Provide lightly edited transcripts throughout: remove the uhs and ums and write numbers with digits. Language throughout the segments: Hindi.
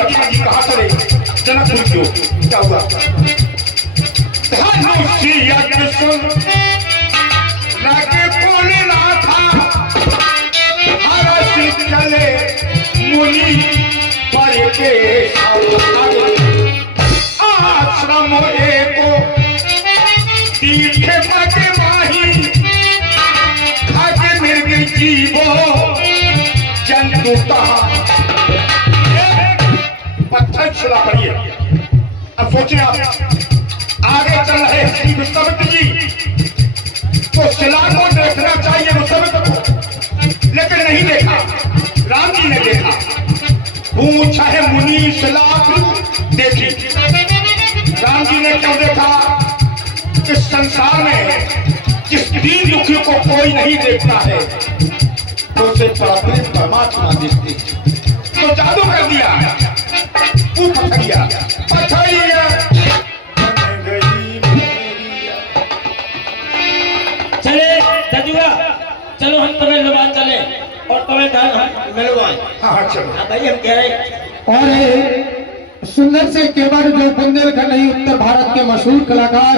लक्ष्मण जी कहाँ चले? जनकपुर की ओर। क्या हुआ? लागे बोलना था हरस चले मुनि पर के आश्रम एको तीर्थ मगे माही खाके मृग जीवो जंतु कहा। पत्थर छिला पड़िए। अब सोचिए आप आगे चल रहे श्री विश्वामित्र जी तो शिला को देखना चाहिए विश्वामित्र को, लेकिन नहीं देखा। राम जी ने देखा। पूछा है मुनि शिला देखी। राम जी ने क्यों देखा? इस संसार में जिस दीन दुखी को कोई नहीं देखता है तो उसे परमात्मा दिखती। तो जादू कर दिया। पथरिया पथरिया चले जजुआ, चलो हम तुम्हें लुबा चले और तुम्हें धान मिलवाए। हाँ चलो भाई हम कह रहे। और सुंदर से केवल जो बुंदेलखंड नहीं उत्तर भारत के मशहूर कलाकार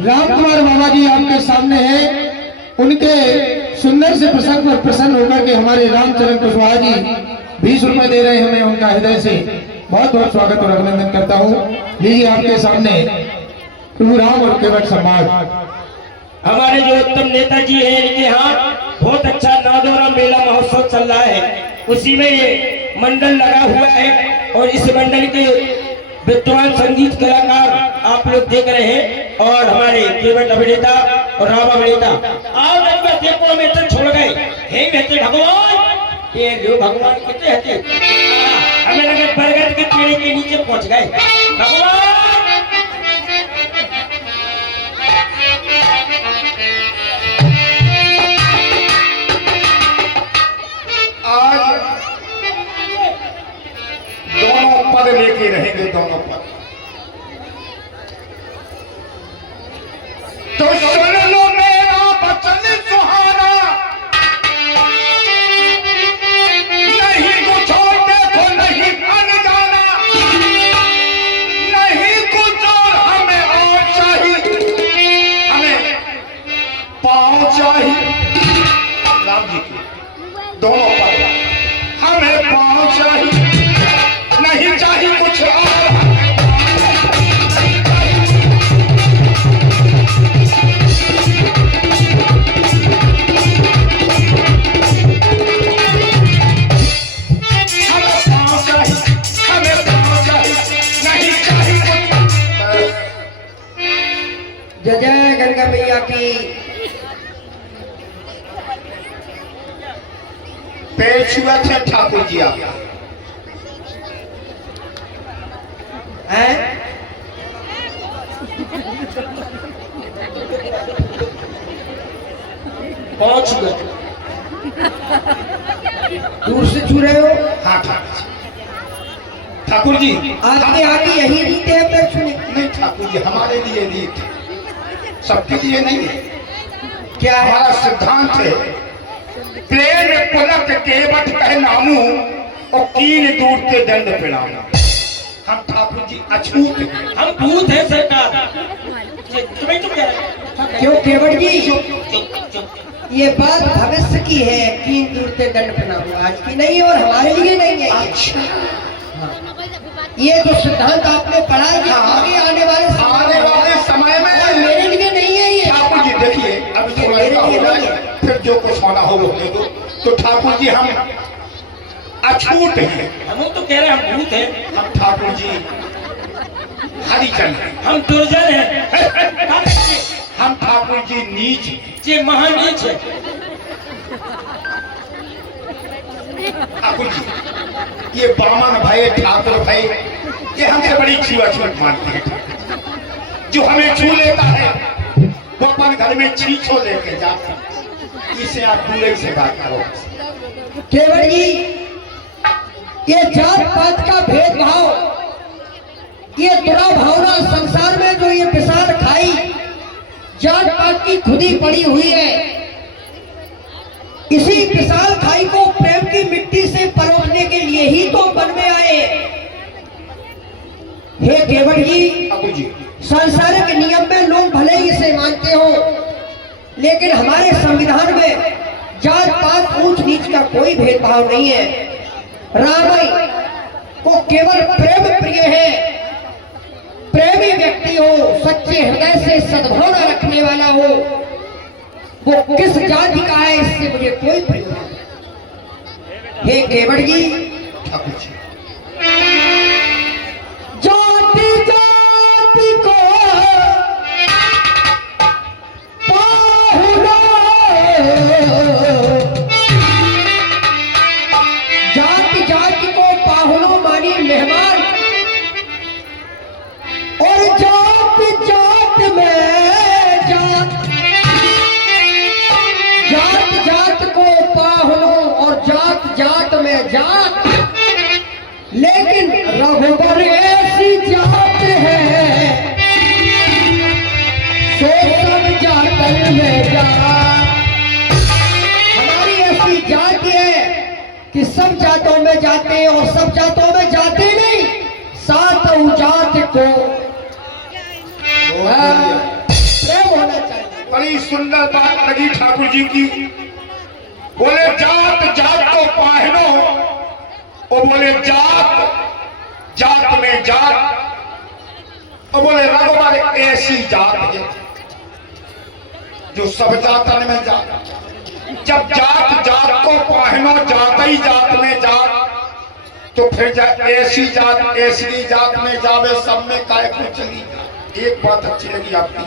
रामकुमार बाबा जी आपके सामने हैं। उनके सुंदर से प्रसंग पर प्रसन्न होकर के हमारे रामचरण कुशवाहा जी 20 रुपए दे रहे हैं हमें। उनका हृदय से बहुत बहुत स्वागत और अभिनंदन करता हूँ। लीजिए आपके सामने प्रभु राम और केवट समाज। हमारे जो उत्तम नेताजी हैं इनके यहाँ बहुत अच्छा नादौरा मेला महोत्सव चल रहा है। उसी में ये मंडल लगा हुआ है और इस मंडल के विद्वान संगीत कलाकार आप लोग देख रहे हैं और हमारे केवट अभिनेता और राम अभिनेता। आओ देखो में तो छोड़ गए हे बेटे भगवान। ये जो भगवान कितने हते हमें लगे बरगद के पेड़ के नीचे पहुंच गए। भगवान आज दोनों पद लेके रहेंगे। दोनों पद तो सुन लो मेरा वचन सुहाना। नहीं कुछ और देखो नहीं अनजाना। नहीं कुछ और हमें और चाहिए। हमें पाँव चाहिए। राम जी की दोनों पद हमें पाँव चाहिए। नहीं चाहिए कुछ और। जय जय गंगा मैया की। पैर छुआ थे ठाकुर जी आप हैं? पहुंच गए। दूर से छू रहे हो? हाँ ठाकुर जी आपके आगे यही रीत है पैर छूने? नहीं ठाकुर जी हमारे लिए रीत सबके लिए नहीं है। क्या है? हमारा सिद्धांत है प्रेम पुलक केवट कह नामू और कीन दूर के दंड प्रणामू। हम ठाकुर जी अछूत हैं। हम भूत हैं सरकार। तुम्हें तो क्या क्यों केवट जी? चुप चुप। ये बात भविष्य की है। कीन दूर से दंड प्रणाम आज की नहीं है और हमारे लिए नहीं है। अच्छा ये जो सिद्धांत आपने पढ़ा है ये आगे आने वाले समय में मेरे लिए नहीं है। ये ठाकुर जी देखिए अभी थोड़ा सा हो जाए फिर जो कुछ होना हो होने दो। तो ठाकुर जी हम अछूत हैं। हम तो कह रहे हैं हम भूत हैं। हम ठाकुर जी हरिजन हैं। हम दुर्जन हैं। हम ठाकुर जी नीच हैं। ये महानीच है। ठाकुर जी ये बामन भाई ठाकुर भाई ये हमसे बड़ी छुआछूत मानते हैं। जो हमें छू लेता है वो अपन घर में छीछो लेके जाता है। इसे आप दूर से बात करो। केवट जी ये जात पात का भेदभाव ये बुरा भावना संसार में जो ये विशाल खाई जात पात की खुदी पड़ी हुई है। इसी विशाल खाई को प्रेम की मिट्टी से परोसने के लिए ही तो वन में आए। हे केवट जी, ठाकुर जी, सांसारिक नियम में लोग भले ही इसे मानते हो, लेकिन हमारे संविधान में जात पात ऊंच नीच का कोई भेदभाव नहीं है। रामाई को केवल प्रेम प्रिय है, प्रेमी व्यक्ति हो, सच्चे हृदय से सद्भावना रखने वाला हो, वो किस जाति का है इससे मुझे कोई प्रयोजन नहीं। हे केवट जी, ठाकुर जी, जाति जाति को पाहुना, जाति जाति को पाहुनों मानी मेहमान, और जात जात में जात, जात जात को पाहुनों और जात जात में जात, लेकिन रघुबर ऐसी जात है सो सब जातन में जात। हमारी ऐसी जात है कि सब जातों में जाते हैं और सब जातों में जाते नहीं, सातों जात को प्रेम होना चाहिए। बड़ी सुंदर बात लगी ठाकुर जी की। बोले जात जात को पाहनो, और बोले जात जात में जात, और बोले रघुवर ऐसी जात है जो सब जातन में जात। जब जात जात को पाहनो, जात ही जात में जात, तो फिर ऐसी जात में जावे, सब में काय को चली। एक बात अच्छी लगी आपकी,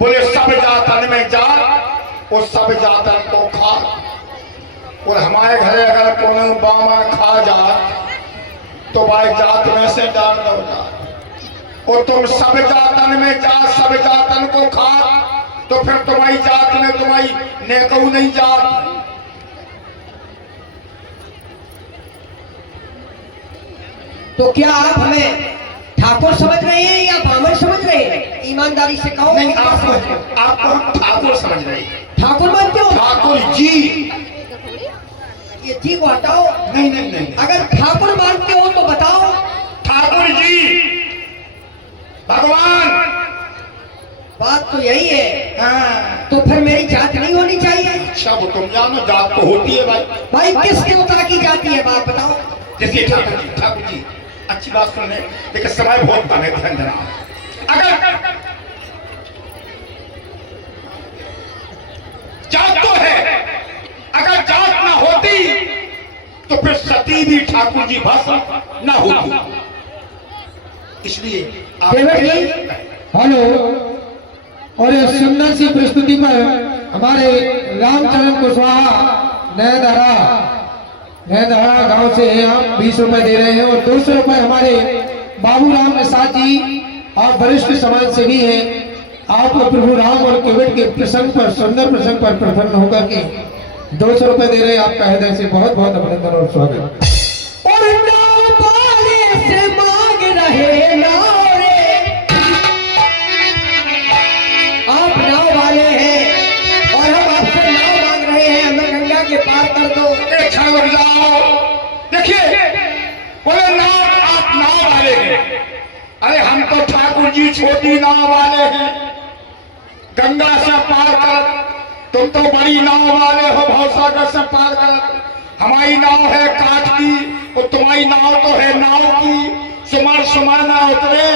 बोले सब जातन में जात और सब जातन को खा। और हमारे घरे अगर कोनो बामा खा जात तो भाई जात में से डाल दो जात, और तुम सब जातन में जात सब जातन को खा, तो फिर तुम्हारी जात में तुम्हारी नेकऊ नहीं जात। तो क्या आप हमें ठाकुर समझ रहे हैं या ब्राह्मण समझ रहे हैं? ईमानदारी से कहो। नहीं, क्या समझ रहे हैं? आपको ठाकुर समझ रहे हैं। ठाकुर मानते हो? ठाकुर जी, ये जी को हटाओ। नहीं नहीं नहीं, अगर ठाकुर मानते हो तो बताओ। ठाकुर जी भगवान। बात तो यही है। हाँ। तो फिर मेरी जात नहीं होनी चाहिए? अच्छा, वो तुम जानो जात तो होती है भाई। भाई किस देवता की जाति है, बात बताओ। देखिए ठाकुर जी अच्छी बात सुन ले, लेकिन समय बहुत कम है, ध्यान देना। अगर जात तो है, अगर जात ना होती तो फिर सती भी ठाकुर जी भस्म ना होती। इसलिए केवट जी, हेलो। और इस सुंदर सी प्रस्तुति पर हमारे रामचरण कुशवाहा नैनधारा गांव से हम 20 रुपए दे रहे हैं, और 200 रुपए हमारे बाबूराम निषाद जी और वरिष्ठ समाज सेवी हैं। आप प्रभु राम और केवट के प्रसंग पर, सुंदर प्रसंग पर प्रसन्न होकर के 200 रुपए दे रहे हैं। आपका हृदय से बहुत बहुत अभिनंदन और स्वागत। और नाव वाले से मांग रहे नारे, आप नाव वाले हैं और हम आपसे नाव मांग रहे हैं, हमें गंगा के पार कर दो। जाओ। देखिए बोले नाव, आप नाव वाले हैं। अरे हम तो ठाकुर जी छोटी नाव वाले हैं, गंगा से पार कर। तुम तो बड़ी नाव वाले हो, भवसागर से पार कर। हमारी नाव है काठ की और तुम्हारी नाव तो है नाव की। सुमार सुमार ना उतरे,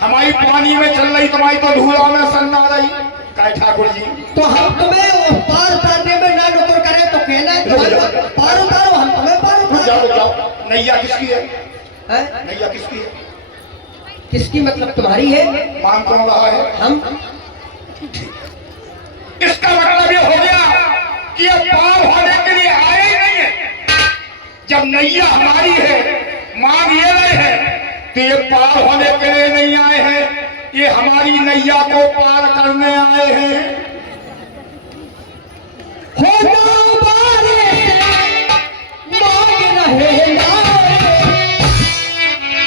हमारी पानी में चल रही, तुम्हारी तो धूला में सन्ना रही। काय ठाकुर जी, तो हम तुम्हें उस पार उतारने में ना नुकुर करें तो कहना है पार उतारो, हम तुम्हें पार उतारो। जाओ जाओ। नैया किसकी है? हैं? नैया किसकी है? किसकी मतलब तुम्हारी है? मान कौन रहा है? हम। इसका मतलब ये हो गया कि ये पार होने के लिए आए ही नहीं है। जब नैया हमारी है, मान ये रहे हैं, तो ये पार होने के लिए नहीं आए हैं, ये हमारी नैया को पार करने आए हैं।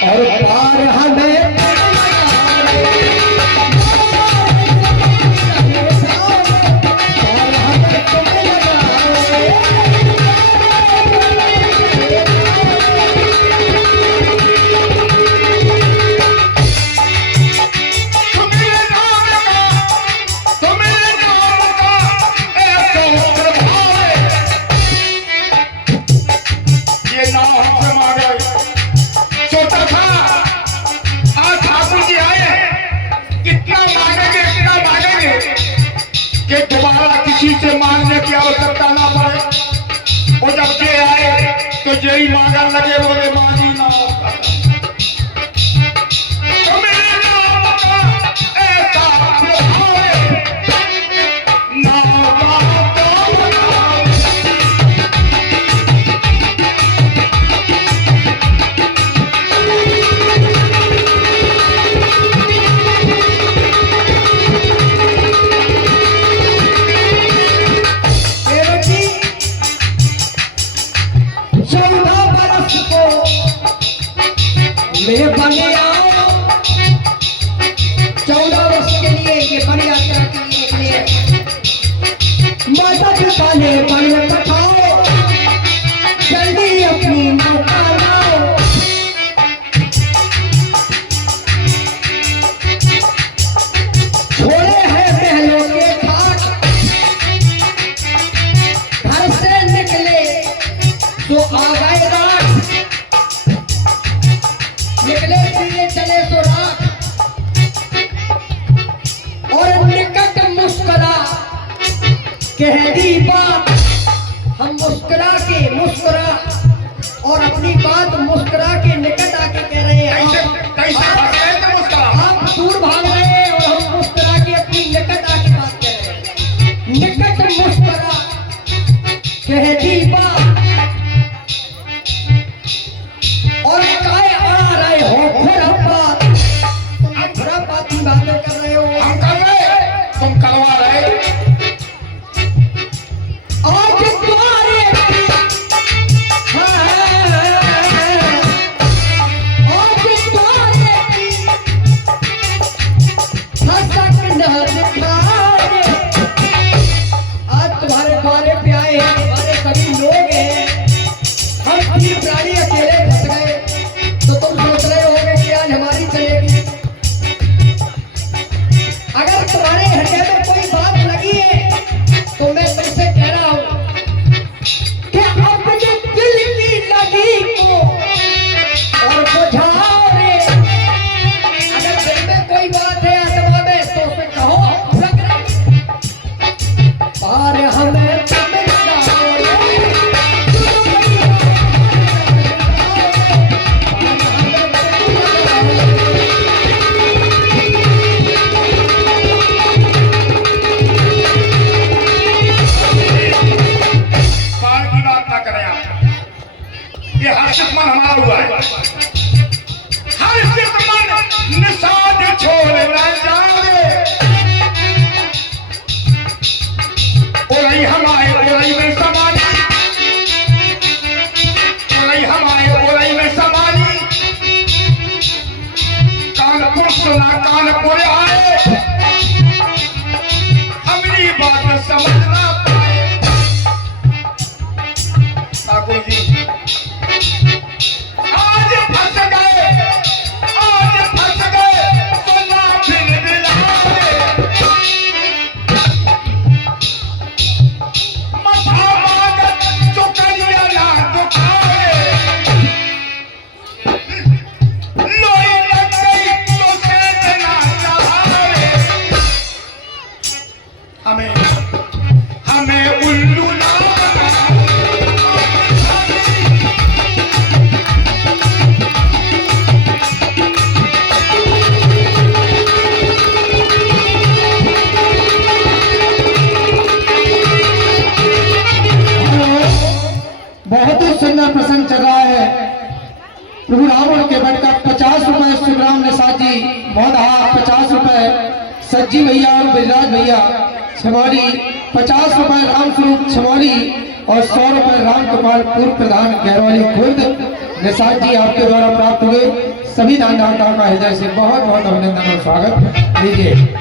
और पार हमें कि दोबारा किसी से मांगने की आवश्यकता ना पड़े। वो जब जे आए तो जे ही मांगने लगे, बोले मांगी ना तो मेरे नाम का ऐसा प्रभाव है, नाम का तो केवट जी 14 बरस को मैं बन आओ, 14 वर्ष के लिए ये बड़ी यात्रा के लिए निकले। माता पिता ने बन पठाओ, जल्दी अपनी माता लाओ। छोड़े हैं महलों के ठाट, घर से निकले तो आ गए रात, निकले फिरे चले तो रात। और निकट मुस्कुरा कह दी बात, हम मुस्कुरा और अपनी बात मुस्कुरा के निकट आके कह रहे हैं। कैसे भाग रहे थे मुस्कुरा? आप दूर भाग रहे हैं और हम मुस्कुरा के अपनी निकट आके बात कर रहे हैं। निकट मुस्कुरा कह दी बात, और काय आ रहे हो खुरापात, तुम खुरापाती बातें कर रहे हो। हम कर रहे, तुम करवा रहे। आज तुम्हारे आज तुम्हारे फसक न दिखाए, आज तुम्हारे द्वारे पे आए हैं, हमारे सभी लोग हैं। हम 3 प्राणी अकेले फंस गए, तो तुम सोच रहे होगे कि आज हमारी चलेगी। अगर तुम्हारे हृदय में कोई बात लगी है तो मैं तुमसे कह रहा हूं कि अपने दिल की लगी को और बुझाओ रे। अगर दिल में कोई बात है आत्मा में तो उसे कहो, पूरा करें। और हमें समझाओ रे। बाल की बात ना करें आप। ये हर्षित मन हमारा हुआ है। हर्षित मन निषाद छोड़ न जाए, ओरई हमारे ओरई में समानी, ओरई हमारे ओरई में समानी। कानपुर सुना कानपुर आए, हमरी बात समझना पाए। ठाकुर जी आज फंस गए, तो ना फिर दिलाए। मथा मांगत तो करिया ना दुखाए, लोई लग गई तो सहज ना चाहे। हमें उल्लू ना बहुत ही सुंदर प्रसंग चल रहा है। प्रभु रावण के बट का 50 रुपए शिवराम निषाद जी महोदया, 50 रुपए सज्जी भैया और बिजराज भैया छमौली, 50 रुपए रामस्वरूप छमौली और 100 रुपए राम गोपाल पूर्व प्रधान गहरवाली खुर्द। निषाद जी आपके द्वारा प्राप्त हुए सभी दानदाताओं का हृदय से बहुत बहुत अभिनंदन और स्वागत लीजिए।